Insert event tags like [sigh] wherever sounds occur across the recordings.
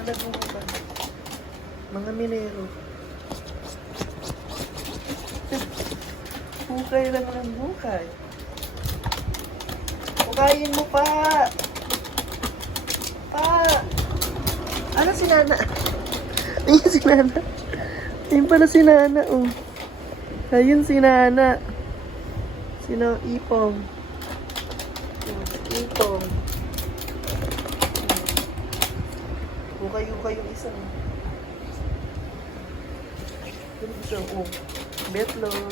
Mga naghuhukay. Mga minero. hukay lang ng hukay. Hukayin mo pa! Pa! Ano si Nana? [laughs] Ayun si Nana. Ayun pala si Nana, oh. Ayun si Nana. Sino? Ipong. Ipong. Yung isa. isa, oh. Betlog.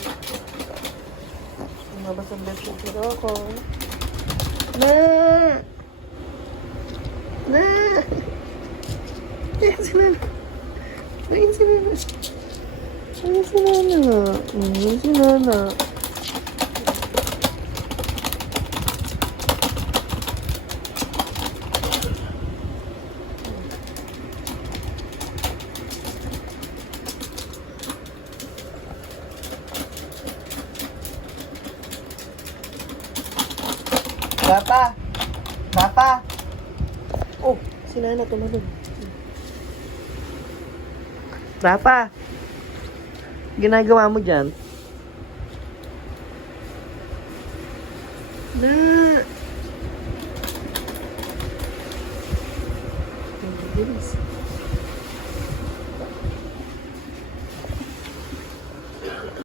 Lumabas ang betlog si Rocco. Na! Na! Ayun si Nana. Ayun si Nana. Ayun si Nana. Ayun si Nana. Papa! Papa! Oh, si Nana tumalog. Papa! Ginagawa mo dyan? Na! Ang bilis.